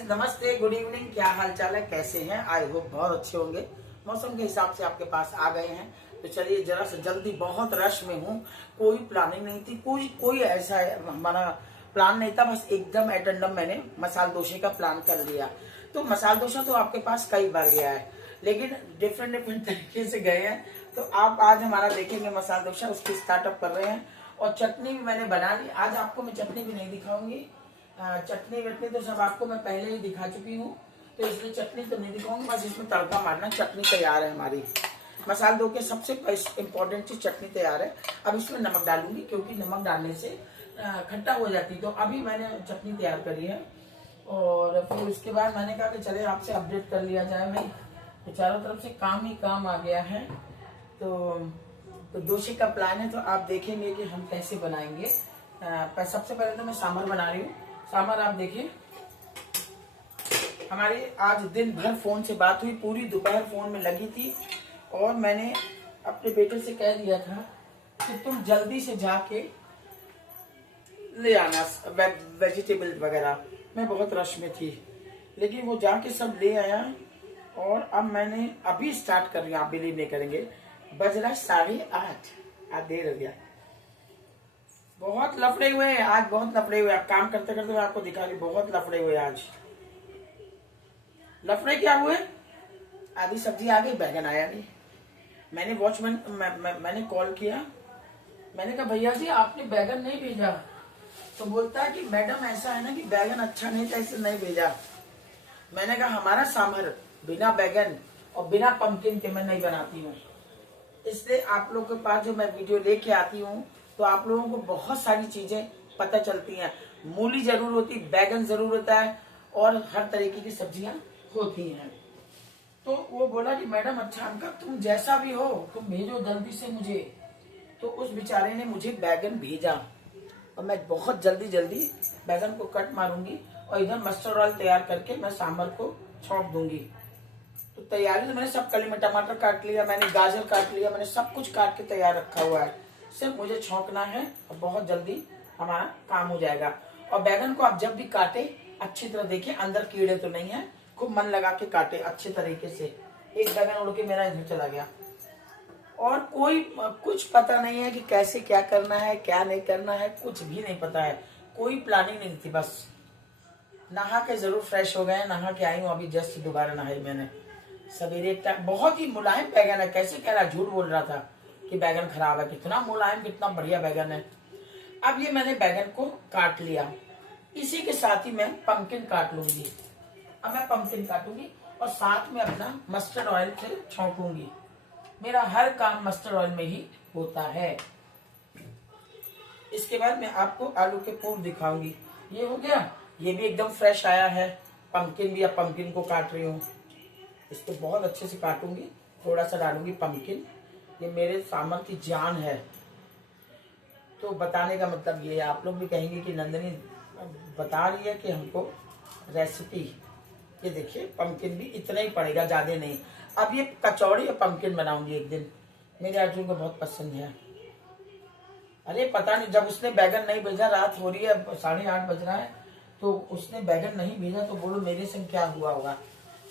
Guys, नमस्ते, good evening. क्या हाल चाल है, कैसे हैं? आई होप बहुत अच्छे होंगे। मौसम के हिसाब से आपके पास आ गए हैं तो चलिए जरा से जल्दी, बहुत रश में हूँ। कोई प्लानिंग नहीं थी, कोई ऐसा हमारा प्लान नहीं था, बस एकदम एटेंडम मैंने मसाल डोसे का प्लान कर लिया। तो मसाल डोसा तो आपके पास कई बार गया है, लेकिन डिफरेंट तरीके से गए हैं। तो आप आज हमारा देखेंगे मसाल डोसा, उसकी स्टार्टअप कर रहे हैं। और चटनी भी मैंने बना ली। आज आपको मैं चटनी भी नहीं दिखाऊंगी, चटनी वटनी तो सब आपको मैं पहले ही दिखा चुकी हूँ, तो इसलिए चटनी तो नहीं दिखाऊंगी। बस इसमें तड़का मारना, चटनी तैयार है हमारी। मसाल दो के सबसे इम्पोर्टेंट चीज चटनी तैयार है। अब इसमें नमक डालूंगी, क्योंकि नमक डालने से खट्टा हो जाती। तो अभी मैंने चटनी तैयार करी है। और फिर उसके बाद मैंने कहा कि चले आपसे अपडेट कर लिया जाए भाई। तो चारों तरफ से काम ही काम आ गया है। तो डोसे का प्लान है, तो आप देखेंगे कि हम कैसे बनाएंगे। सबसे पहले तो मैं सांभर बना रही हूँ। सांभर आप देखिए, हमारी आज दिन भर फोन से बात हुई, पूरी दोपहर फोन में लगी थी। और मैंने अपने बेटे से कह दिया था कि तुम जल्दी से जाके ले आना वेजिटेबल वगैरह। मैं बहुत रश में थी, लेकिन वो जाके सब ले आया। और अब मैंने अभी स्टार्ट कर रही हूँ, आप बिलीव नहीं करेंगे, बज रहा 8:30। आज देर हो गया। बहुत लफड़े हुए हैं आज, बहुत लफड़े हुए। काम करते करते मैं आपको दिखा रही, बहुत लफड़े हुए आज। लफड़े क्या हुए? आधी सब्जी आ गई, बैगन आया नहीं। मैंने वॉचमैन मैंने कॉल किया। मैंने कहा भैया जी आपने बैगन नहीं भेजा। तो बोलता है कि मैडम ऐसा है ना कि बैगन अच्छा नहीं था, इसलिए नहीं भेजा। मैंने कहा हमारा सांभर बिना बैगन और बिना पंपकिन के मैं नहीं बनाती हूँ। इसलिए आप लोगों के पास जो मैं वीडियो लेके आती हूँ, तो आप लोगों को बहुत सारी चीजें पता चलती हैं। मूली जरूर होती, बैगन जरूर होता है, और हर तरीके की सब्जियां होती हैं। तो वो बोला कि मैडम अच्छा, हमका तुम जैसा भी हो तुम भेजो जल्दी से मुझे। तो उस बेचारे ने मुझे बैगन भेजा, और मैं बहुत जल्दी बैगन को कट मारूंगी, और इधर मस्टर्ड ऑयल तैयार करके मैं सांभर को छौंक दूंगी। तो तैयारी तो मैंने सब कर ली। मैं टमाटर काट लिया, मैंने गाजर काट लिया, मैंने सब कुछ काट के तैयार रखा हुआ है। सिर्फ मुझे छौंकना है, और बहुत जल्दी हमारा काम हो जाएगा। और बैगन को आप जब भी काटे अच्छी तरह देखिए, अंदर कीड़े तो नहीं है, खूब मन लगा के काटे अच्छे तरीके से। एक बैगन उड़ के मेरा इधर चला गया। और कोई कुछ पता नहीं है कि कैसे क्या करना है, क्या नहीं करना है, कुछ भी नहीं पता है। कोई प्लानिंग नहीं थी। बस नहा के जरूर फ्रेश हो गए, नहा के आई हूँ अभी, जस्ट दोबारा नहाई मैंने सवेरे। बहुत ही मुलायम बैगन है। कैसे कह रहा, झूठ बोल रहा था कि बैगन खराब है। कितना मुलायम, कितना बढ़िया बैगन है। अब ये मैंने बैगन को काट लिया, इसी के साथ ही मैं पंपकिन काट लूंगी। अब मैं पंपकिन काटूंगी और साथ में अपना मस्टर्ड ऑयल से छौंकूंगी। मेरा हर काम मस्टर्ड ऑयल में ही होता है। इसके बाद मैं आपको आलू के पूर दिखाऊंगी। ये हो गया, ये भी एकदम फ्रेश आया है। पंपकिन भी, अब पंपकिन को काट रही हूँ। इसको बहुत अच्छे से काटूंगी, थोड़ा सा डालूंगी पंपकिन। ये मेरे सांभर की जान है। तो बताने का मतलब ये है, आप लोग भी कहेंगे कि नंदिनी बता रही है कि हमको रेसिपी। ये देखिए, पंपकिन भी इतना ही पड़ेगा, ज्यादा नहीं। अब ये कचौड़ी और पंपकिन बनाऊंगी एक दिन, मेरे अर्जुन को बहुत पसंद है। अरे पता नहीं, जब उसने बैगन नहीं भेजा, रात हो रही है, 8:30 बज रहा है, तो उसने बैगन नहीं भेजा, तो बोलो मेरे संग क्या हुआ होगा।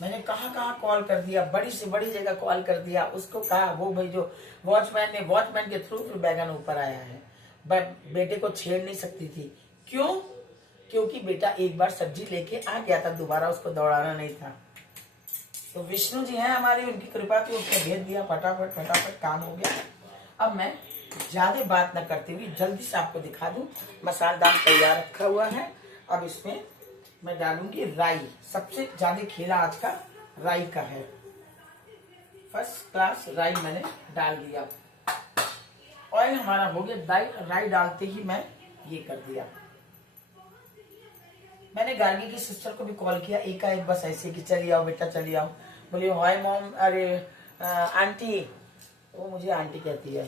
मैंने कहाँ कॉल कर दिया, बड़ी से बड़ी जगह कॉल कर दिया। उसको कहा, वो भाई जो वॉचमैन के थ्रू फिर बैगन ऊपर आया है। बेटे को छेड़ नहीं सकती थी। क्यों? क्योंकि बेटा एक बार सब्जी लेके आ गया था, दोबारा उसको दौड़ाना नहीं था। तो विष्णु जी हैं हमारी, उनकी कृपा थी, उसने भेज दिया, फटाफट काम हो गया। अब मैं ज्यादा बात न करते हुए जल्दी से आपको दिखा दूं। मसालेदार तैयार रखा हुआ है। अब इसमें मैं डालूंगी राई। सबसे ज्यादा खेला आज का राई का है। फर्स्ट क्लास राई मैंने डाल दिया। ऑयल हमारा हो गया। राई डालते ही मैं ये कर दिया। मैंने गार्गी की सिस्टर को भी कॉल किया, एकाएक बस ऐसे कि चलिए आओ बेटा, चलिए आओ। बोली हाय मॉम। अरे आंटी, वो मुझे आंटी कहती है।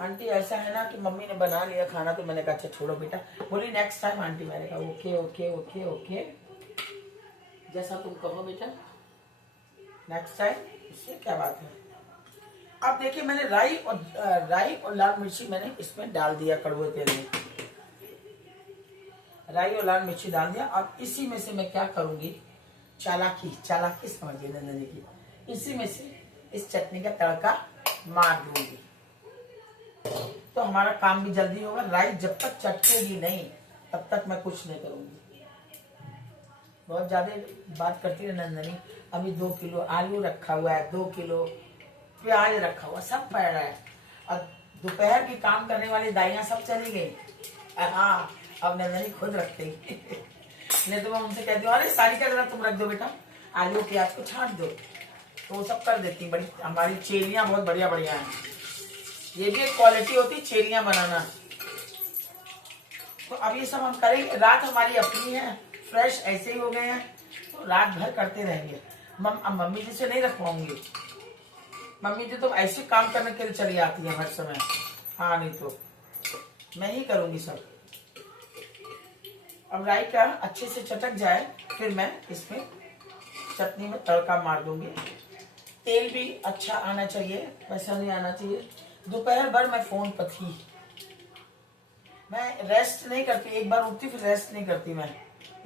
आंटी ऐसा है ना कि मम्मी ने बना लिया खाना, तो मैंने कहा अच्छा छोड़ो बेटा। बोली नेक्स्ट टाइम आंटी। मैंने कहा ओके ओके ओके ओके, जैसा तुम कहो बेटा, नेक्स्ट टाइम। इससे क्या बात है। अब देखिए, मैंने राई और लाल मिर्ची मैंने इसमें डाल दिया कड़वे तेल में। राई और लाल मिर्ची डाल दिया। अब इसी में से मैं क्या करूंगी, चालाकी समझिए नंदनी की, इसी में से इस चटनी का तड़का मार दूंगी तो हमारा काम भी जल्दी होगा। राई जब तक चटकेगी नहीं तब तक मैं कुछ नहीं करूंगी। बहुत ज्यादा बात करती है नंदनी। अभी 2 किलो आलू रखा हुआ है, 2 किलो प्याज रखा हुआ, सब पड़ रहा है। और दोपहर की काम करने वाली दाइयां सब चली गई। हाँ, अब नंदनी खुद रखेगी। नहीं तो मैं उनसे कहती हूँ, अरे सारी का जरा तुम रख दो बेटा, आलू प्याज को छांट दो, तो वो सब कर देती। बड़ी हमारी चेरियां बहुत बढ़िया बढ़िया हैं। ये भी एक क्वालिटी होती है चेरियां बनाना। तो अब ये सब हम करेंगे। रात हमारी अपनी है, फ्रेश ऐसे ही हो गए हैं, तो रात भर करते रहेंगे। अब मम्मी जी से नहीं रखवाऊंगी। मम्मी जी तो ऐसे काम करने के लिए चली आती है हर समय। हाँ, नहीं तो मैं ही करूंगी सब। अब राई का अच्छे से चटक जाए, फिर मैं इसमें चटनी में तड़का मार दूंगी। तेल भी अच्छा आना चाहिए, वैसा नहीं आना चाहिए। दोपहर भर मैं फोन पर थी, मैं रेस्ट नहीं करती। एक बार उठती फिर रेस्ट नहीं करती मैं।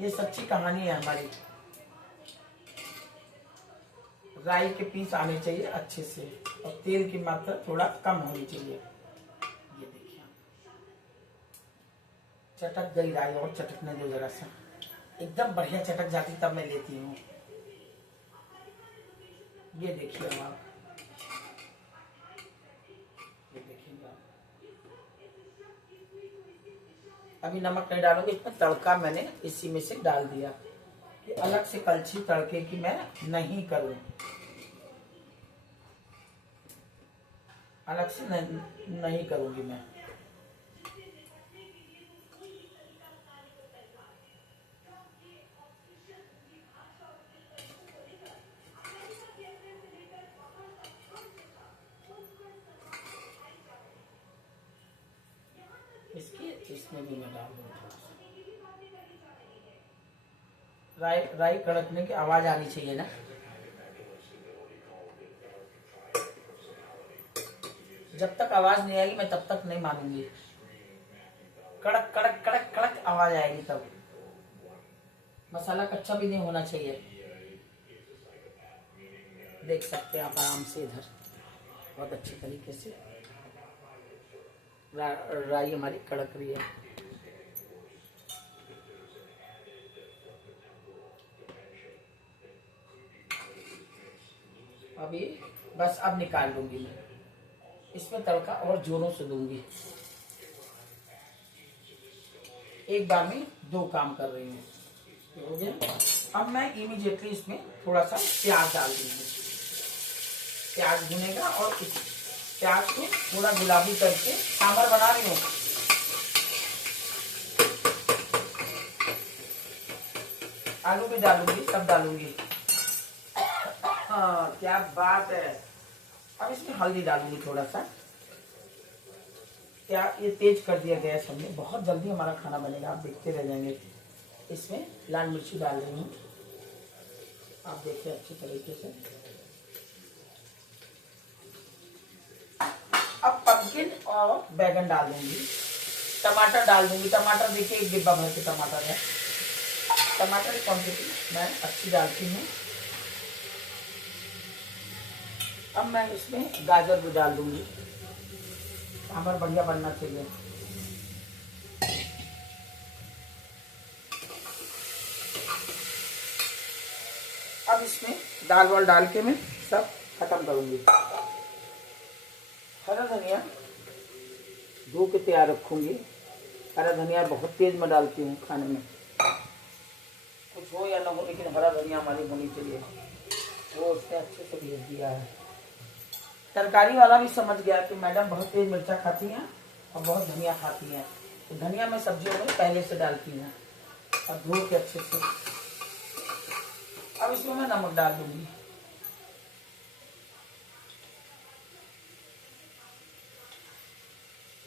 ये सच्ची कहानी है हमारी। राई के पीस आने चाहिए अच्छे से और तेल की मात्रा थोड़ा कम होनी चाहिए। ये देखिए चटक गई राई, और चटकने दो जरा सा, एकदम बढ़िया चटक जाती तब मैं लेती हूँ। ये देखिए आप, ये देखिएगा। अभी नमक नहीं डालूंगी इसमें, तड़का मैंने इसी में से डाल दिया। कि अलग से कलछी तड़के की मैं नहीं करूं, अलग से नहीं करूंगी मैं। इसमें भी मैं डाल दूंगा थोड़ा सा राई। राई कड़कने की आवाज आनी चाहिए ना। जब तक आवाज नहीं आएगी मैं तब तक नहीं मानूंगी। कड़क कड़क कड़क कड़क आवाज आएगी तब। मसाला कच्चा भी नहीं होना चाहिए। देख सकते हैं आप आराम से इधर बहुत अच्छे तरीके से राई हमारी कड़क रही है। अभी बस अब निकाल लूंगी मैं। इसमें तड़का और जोरों से दूंगी। एक बार में 2 काम कर रही हूँ। हो गया। अब मैं इमीडिएटली इसमें थोड़ा सा प्याज डाल दूंगी। प्याज भुनेगा और इस प्याज को थोड़ा गुलाबी करके सांभर बना रही हूँ। आलू भी डालूंगी, सब डालूंगी। हाँ, क्या बात है। अब इसमें हल्दी डालूंगी थोड़ा सा। क्या ये तेज कर दिया गैस हमने, बहुत जल्दी हमारा खाना बनेगा, आप देखते रह जाएंगे। इसमें लाल मिर्ची डाल रही हूँ, आप देखिए अच्छी तरीके से। अब पम्पकिन और बैगन डाल दूंगी, टमाटर डाल दूंगी। टमाटर देखिए 1 डिब्बा भर के टमाटर है। टमाटर की क्वांटिटी मैं अच्छी डालती हूँ। अब मैं इसमें गाजर भी डाल दूंगी, सांभर बढ़िया बनना चाहिए। अब इसमें दाल वाल डाल के मैं सब खत्म करूंगी। हरा धनिया धो के तैयार रखूंगी। हरा धनिया बहुत तेज में डालती हूँ खाने में, कुछ हो या ना हो लेकिन हरा धनिया हमारी होनी चाहिए। वो उसने अच्छे से भेज दिया है। तरकारी वाला भी समझ गया कि मैडम बहुत तेज मिर्चा खाती हैं और बहुत धनिया खाती हैं, तो धनिया मैं सब्जियों में पहले से डालती हूँ और धो के अच्छे से। अब इसमें मैं नमक डाल दूंगी।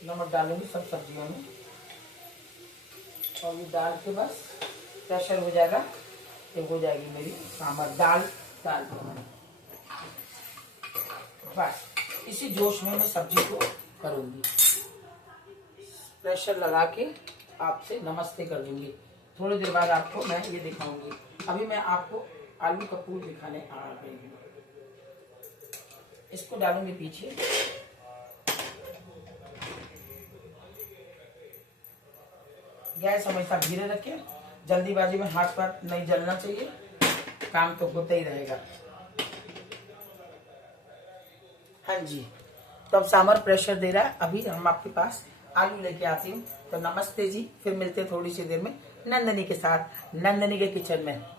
नमक डालूंगी सब सब्जियों में और ये डाल के बस प्रेशर हो जाएगा, ये हो जाएगी मेरी सांभर। दाल डाल दूंगी बस। इसी जोश में मैं सब्जी को करूंगी। प्रेशर लगा के आपसे नमस्ते कर दूंगी। थोड़ी देर बाद आपको मैं ये दिखाऊंगी। अभी मैं आपको आलू का पूर दिखाने आ गई हूँ। इसको डालूंगी पीछे। गैस हमेशा धीरे रखें, जल्दीबाजी में हाथ पर नहीं जलना चाहिए, काम तो होता ही रहेगा। हाँ जी, तो अब सामर प्रेशर दे रहा है। अभी हम आपके पास आलू लेके आती हूँ। तो नमस्ते जी, फिर मिलते हैं थोड़ी सी देर में नंदनी के साथ, नंदनी के किचन में।